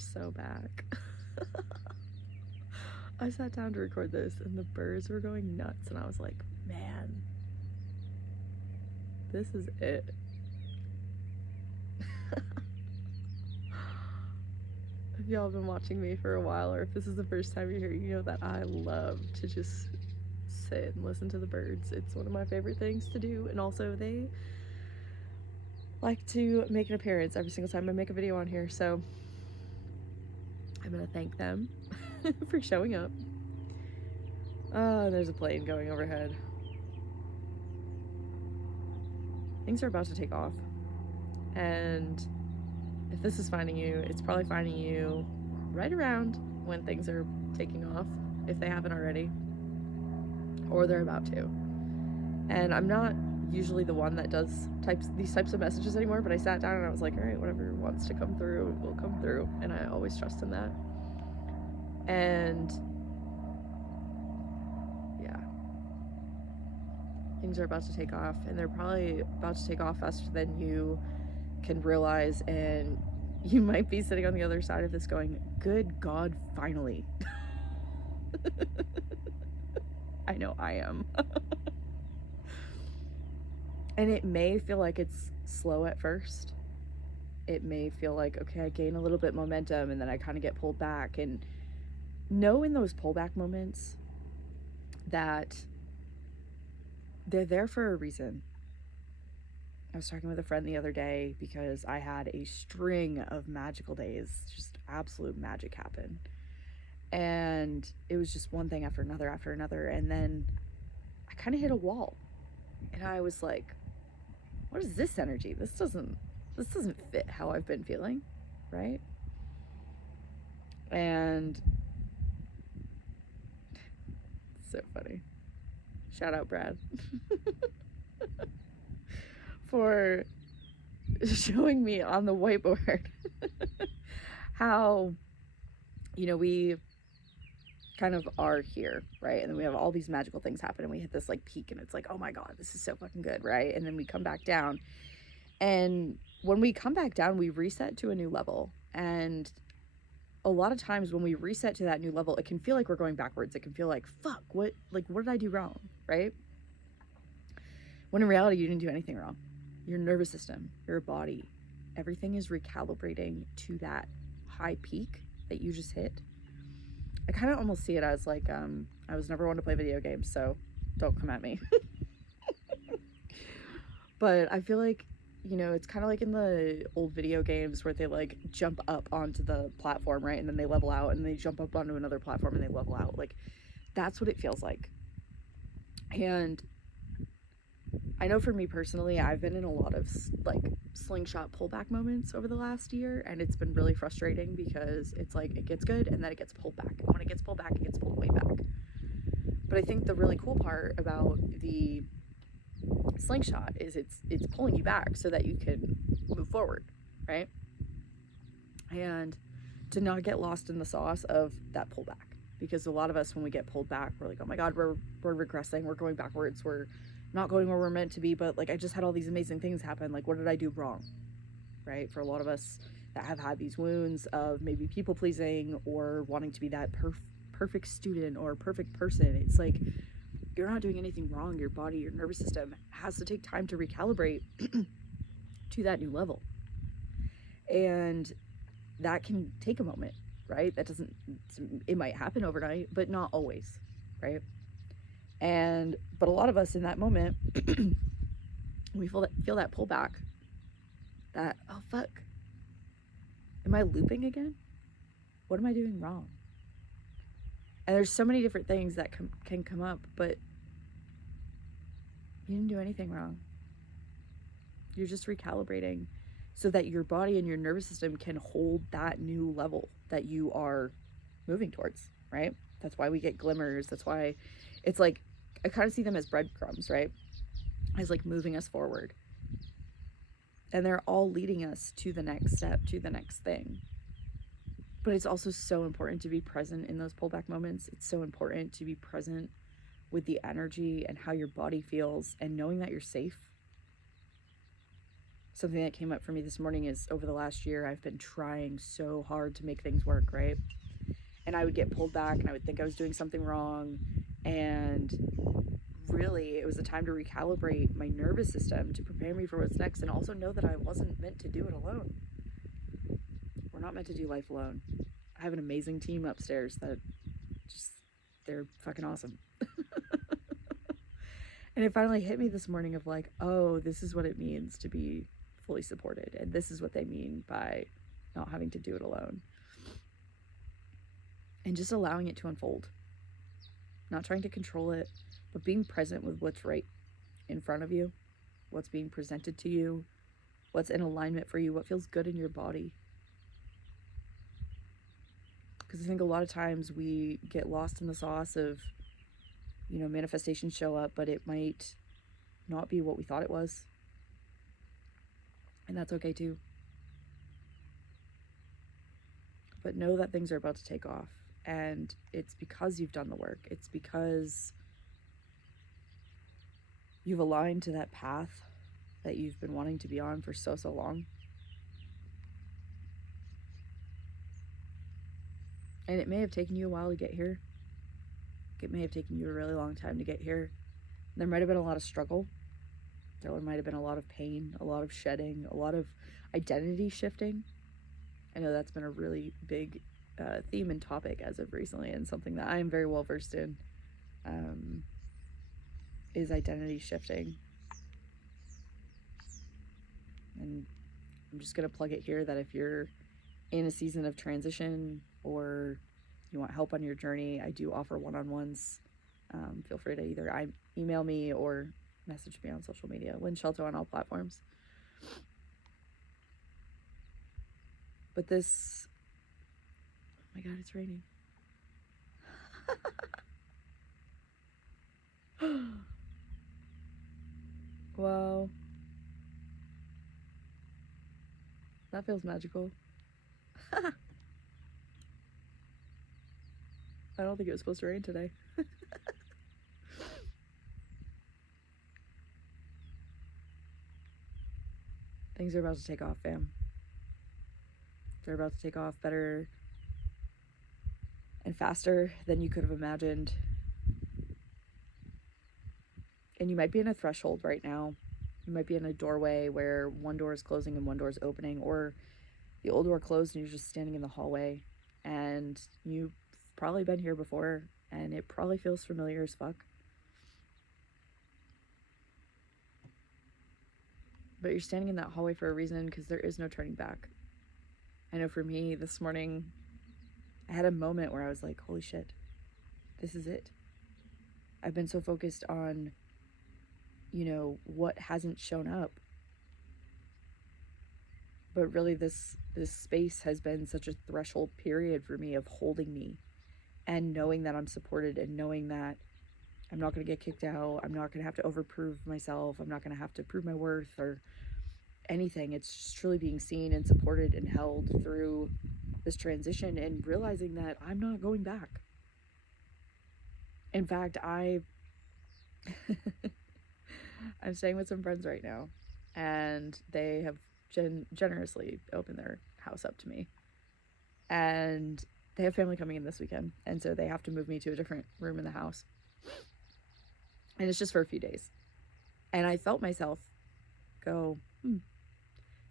so back. I sat down to record this and the birds were going nuts, and I was like, man, this is it. If y'all have been watching me for a while, or if this is the first time you're here, you know that I love to just sit and listen to the birds. It's one of my favorite things to do, and also they like to make an appearance every single time I make a video on here, so I'm gonna thank them for showing up. There's a plane going overhead. Things are about to take off, and if this is finding you, it's probably finding you right around when things are taking off, if they haven't already, or they're about to. And I'm not usually the one that does these types of messages anymore, but I sat down and I was like, all right, whatever wants to come through will come through, and I always trust in that. And yeah, things are about to take off, and they're probably about to take off faster than you can realize, and you might be sitting on the other side of this going, good God, finally. I know I am. And it may feel like it's slow at first. It may feel like, okay, I gain a little bit momentum and then I kind of get pulled back. And know in those pullback moments that they're there for a reason. I was talking with a friend the other day because I had a string of magical days, just absolute magic happen. And it was just one thing after another after another. And then I kind of hit a wall. And I was like, what is this energy? This doesn't fit how I've been feeling, right? And so funny. Shout out Brad for showing me on the whiteboard how, we kind of are here, right? And then we have all these magical things happen and we hit this like peak and it's like, oh my God, this is so fucking good, right? And then we come back down. And when we come back down, we reset to a new level. And a lot of times when we reset to that new level, it can feel like we're going backwards. It can feel like, fuck, what did I do wrong, right? When in reality, you didn't do anything wrong. Your nervous system, your body, everything is recalibrating to that high peak that you just hit. I kind of almost see it as like, I was never one to play video games, so don't come at me. But I feel like, it's kind of like in the old video games where they like jump up onto the platform, right? And then they level out and they jump up onto another platform and they level out. Like, that's what it feels like. And I know for me personally, I've been in a lot of like slingshot pullback moments over the last year, and it's been really frustrating because it's like it gets good and then it gets pulled back. And when it gets pulled back, it gets pulled way back. But I think the really cool part about the slingshot is it's pulling you back so that you can move forward, right? And to not get lost in the sauce of that pullback, because a lot of us, when we get pulled back, we're like, oh my God, we're regressing, we're going backwards, we're not going where we're meant to be. But like, I just had all these amazing things happen. Like, what did I do wrong, right? For a lot of us that have had these wounds of maybe people pleasing or wanting to be that perfect student or perfect person, it's like, you're not doing anything wrong. Your body, your nervous system has to take time to recalibrate to that new level. And that can take a moment, right? It might happen overnight, but not always, right? But a lot of us in that moment, we feel that pullback, that, oh fuck, am I looping again? What am I doing wrong? And there's so many different things that can come up, but you didn't do anything wrong. You're just recalibrating so that your body and your nervous system can hold that new level that you are moving towards, right? That's why we get glimmers. That's why it's like, I kind of see them as breadcrumbs, right? As like moving us forward. And they're all leading us to the next step, to the next thing. But it's also so important to be present in those pullback moments. It's so important to be present with the energy and how your body feels and knowing that you're safe. something that came up for me this morning is over the last year, I've been trying so hard to make things work, right? And I would get pulled back and I would think I was doing something wrong. And really, it was a time to recalibrate my nervous system to prepare me for what's next and also know that I wasn't meant to do it alone. We're not meant to do life alone. I have an amazing team upstairs that just, they're fucking awesome. And it finally hit me this morning of like, oh, this is what it means to be fully supported. And this is what they mean by not having to do it alone. And just allowing it to unfold. Not trying to control it, but being present with what's right in front of you, what's being presented to you, what's in alignment for you, what feels good in your body. Because I think a lot of times we get lost in the sauce of, manifestations show up, but it might not be what we thought it was. And that's okay too. But know that things are about to take off. And it's because you've done the work. It's because you've aligned to that path that you've been wanting to be on for so long. And it may have taken you a while to get here. It may have taken you a really long time to get here. There might have been a lot of struggle. There might have been a lot of pain, a lot of shedding, a lot of identity shifting. I know that's been a really big theme and topic as of recently, and something that I am very well versed in is identity shifting. And I'm just going to plug it here that if you're in a season of transition or you want help on your journey, I do offer one-on-ones. Feel free to either email me or message me on social media. Lynn Shelto on all platforms. But this, oh my God, it's raining. Wow. That feels magical. I don't think it was supposed to rain today. Things are about to take off, fam. They're about to take off better and faster than you could have imagined. And you might be in a threshold right now. You might be in a doorway where one door is closing and one door is opening, or the old door closed and you're just standing in the hallway, and you've probably been here before and it probably feels familiar as fuck. But you're standing in that hallway for a reason, because there is no turning back. I know for me this morning, I had a moment where I was like, holy shit, this is it. I've been so focused on, what hasn't shown up. But really this space has been such a threshold period for me of holding me and knowing that I'm supported and knowing that I'm not going to get kicked out. I'm not going to have to overprove myself. I'm not going to have to prove my worth or anything. It's just truly being seen and supported and held through this transition and realizing that I'm not going back. In fact, I'm staying with some friends right now, and they have generously opened their house up to me. And they have family coming in this weekend, and so they have to move me to a different room in the house. And it's just for a few days. And I felt myself go,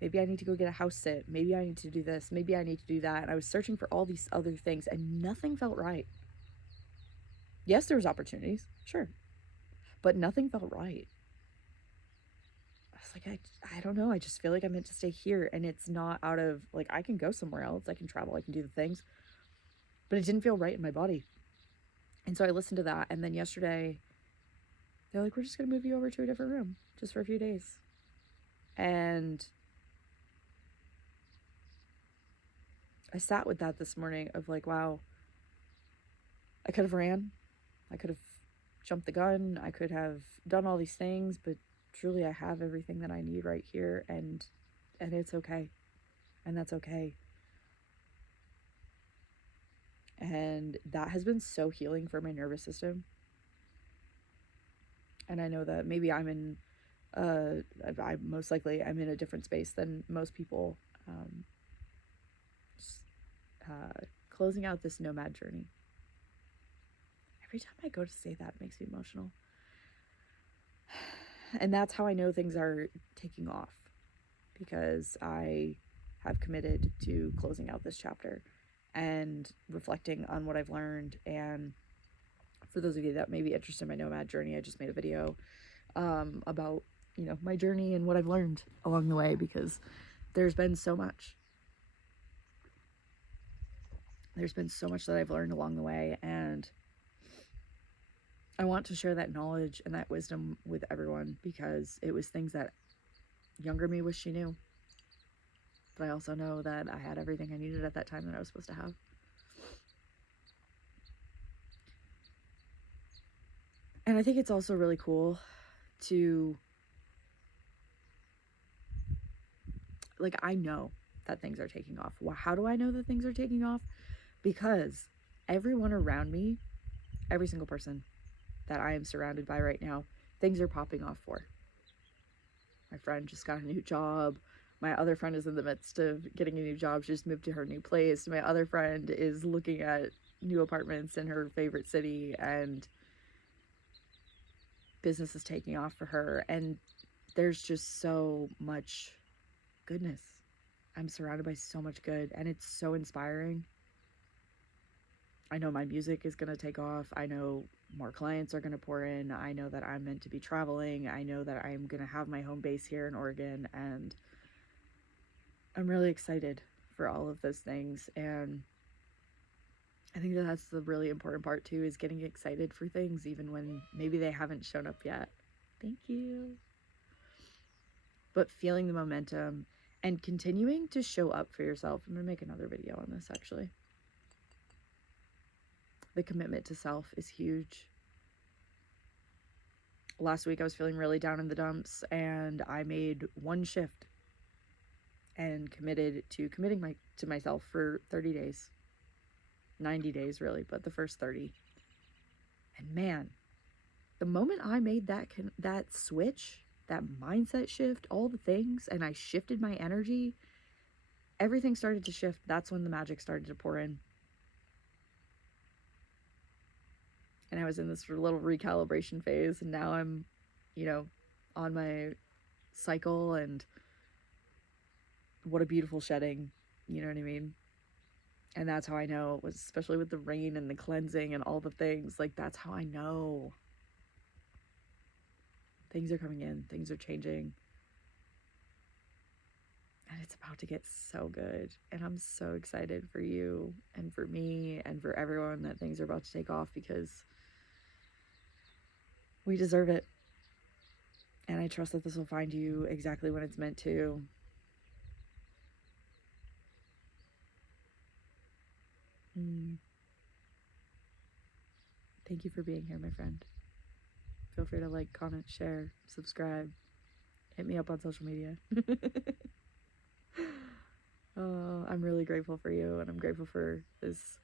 maybe I need to go get a house sit. Maybe I need to do this. Maybe I need to do that. And I was searching for all these other things, and nothing felt right. Yes, there was opportunities, sure, but nothing felt right. I was like, I don't know. I just feel like I'm meant to stay here, and it's not out of, like, I can go somewhere else. I can travel. I can do the things, but it didn't feel right in my body. And so I listened to that. And then yesterday, they're like, we're just going to move you over to a different room just for a few days. And I sat with that this morning of like, wow, I could have ran. I could have jumped the gun. I could have done all these things, but truly I have everything that I need right here, and it's okay. And that's okay. And that has been so healing for my nervous system. And I know that maybe I'm in I most likely I'm in a different space than most people. Just, closing out this nomad journey. Every time I go to say that, it makes me emotional. And that's how I know things are taking off, because I have committed to closing out this chapter and reflecting on what I've learned. And for those of you that may be interested in my nomad journey, I just made a video about, you know, my journey and what I've learned along the way, because there's been so much. There's been so much that I've learned along the way, and I want to share that knowledge and that wisdom with everyone, because it was things that younger me wish she knew. But I also know that I had everything I needed at that time that I was supposed to have. And I think it's also really cool to, like, I know that things are taking off. Well, how do I know that things are taking off? Because everyone around me, every single person that I am surrounded by right now, things are popping off for. My friend just got a new job. My other friend is in the midst of getting a new job. She just moved to her new place. My other friend is looking at new apartments in her favorite city, and business is taking off for her. And there's just so much goodness. I'm surrounded by so much good, and it's so inspiring. I know my music is going to take off. I know more clients are going to pour in. I know that I'm meant to be traveling. I know that I'm going to have my home base here in Oregon, and I'm really excited for all of those things. And I think that that's the really important part too, is getting excited for things even when maybe they haven't shown up yet. Thank you. But feeling the momentum and continuing to show up for yourself. I'm going to make another video on this, actually. The commitment to self is huge. Last week I was feeling really down in the dumps, and I made one shift and committed to committing to myself for 30 days. 90 days really, but the first 30. And man, the moment I made that switch, that mindset shift, all the things, and I shifted my energy, everything started to shift. That's when the magic started to pour in. And I was in this little recalibration phase, and now I'm, you know, on my cycle, and what a beautiful shedding, you know what I mean? And that's how I know it was, especially with the rain and the cleansing and all the things, like, that's how I know things are coming in, things are changing, and it's about to get so good. And I'm so excited for you and for me and for everyone that things are about to take off, because we deserve it. And I trust that this will find you exactly when it's meant to. Thank you for being here, my friend. Feel free to like, comment, share, subscribe. Hit me up on social media. I'm really grateful for you, and I'm grateful for this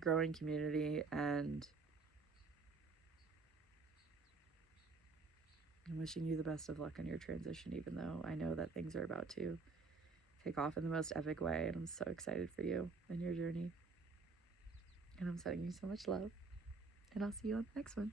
growing community, and I'm wishing you the best of luck on your transition, even though I know that things are about to take off in the most epic way, and I'm so excited for you and your journey. And I'm sending you so much love, and I'll see you on the next one.